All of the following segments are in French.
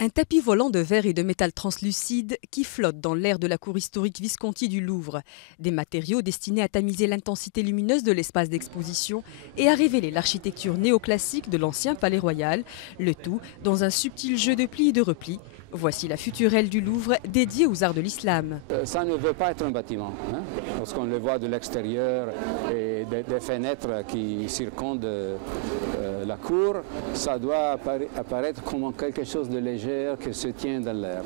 Un tapis volant de verre et de métal translucide qui flotte dans l'air de la cour historique Visconti du Louvre. Des matériaux destinés à tamiser l'intensité lumineuse de l'espace d'exposition et à révéler l'architecture néoclassique de l'ancien palais royal, le tout dans un subtil jeu de plis et de replis. Voici la future aile du Louvre dédiée aux arts de l'islam. Ça ne veut pas être un bâtiment. Lorsqu'on le voit de l'extérieur et des fenêtres qui circondent la cour, ça doit apparaître comme quelque chose de léger qui se tient dans l'air.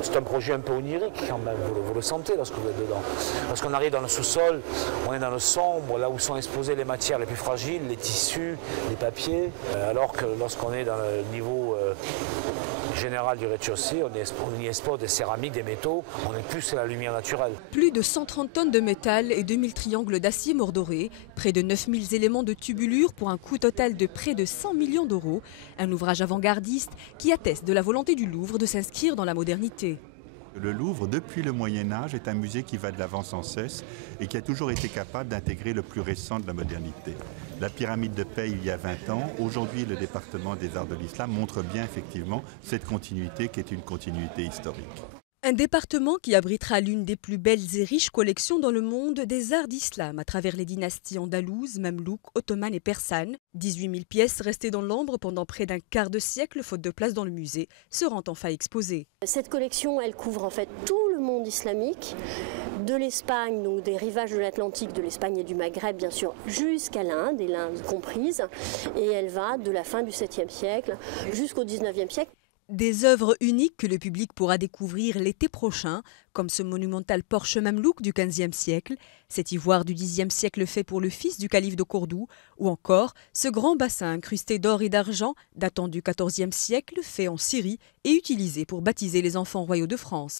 C'est un projet un peu onirique quand même, vous le sentez lorsque vous êtes dedans. Lorsqu'on arrive dans le sous-sol, on est dans le sombre, là où sont exposées les matières les plus fragiles, les tissus, les papiers, alors que lorsqu'on est dans le niveau général du rez-de-chaussée, on y expose des céramiques, des métaux, on est plus à la lumière naturelle. Plus de 130 tonnes de métal et 2000 triangles d'acier mordoré, près de 9000 éléments de tubulure pour un coût total de près de 100 millions d'euros. Un ouvrage avant-gardiste qui atteste de la volonté du Louvre de s'inscrire dans la modernité. Le Louvre, depuis le Moyen-Âge, est un musée qui va de l'avant sans cesse et qui a toujours été capable d'intégrer le plus récent de la modernité. La pyramide de Paix, il y a 20 ans, aujourd'hui le département des arts de l'islam montre bien effectivement cette continuité qui est une continuité historique. Un département qui abritera l'une des plus belles et riches collections dans le monde des arts d'islam à travers les dynasties andalouses, mamelouks, ottomanes et persanes. 18 000 pièces restées dans l'ombre pendant près d'un quart de siècle, faute de place dans le musée, seront enfin exposées. Cette collection, elle couvre en fait tout le monde islamique, de l'Espagne, donc des rivages de l'Atlantique, de l'Espagne et du Maghreb bien sûr, jusqu'à l'Inde, et l'Inde comprise, et elle va de la fin du 7e siècle jusqu'au 19e siècle. Des œuvres uniques que le public pourra découvrir l'été prochain, comme ce monumental porche mamelouk du XVe siècle, cet ivoire du Xe siècle fait pour le fils du calife de Cordoue, ou encore ce grand bassin incrusté d'or et d'argent datant du XIVe siècle fait en Syrie et utilisé pour baptiser les enfants royaux de France.